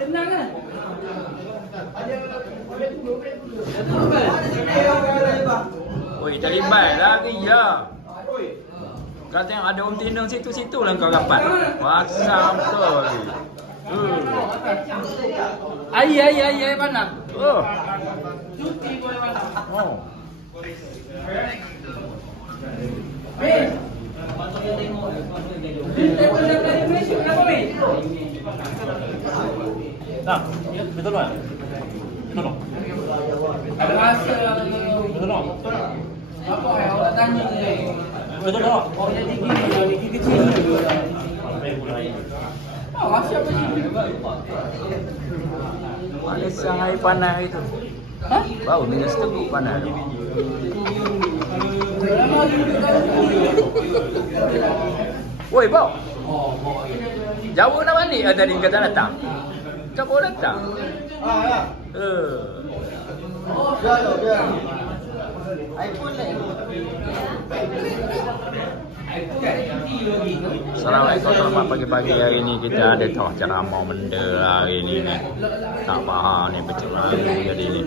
Tenang kan? Oi, terlibat lagi ya. Kau tengok ada orang tindung situ-situ lah kau rapat. Pasang betul. Ai mana? Oh. Cuti boleh mana? Oh. Nah, betul kan? Betul dong. Ada rasa Betul dong. apa yang awak tanya ni? Betul dong. Oh yang gigi kecil ni. Oh, rasa apa ni? Manis sangat panas itu. Hah? Bau minus teguk panas. Woi, bau. Jauh nak balik tadi kata datang. Kau baru datang. Ya. Ya. iPhone ni. Assalamualaikum, selamat pagi-pagi. Hari ni kita ada tau ceramah benda hari ni. Tak faham ni macam mana jadi ni.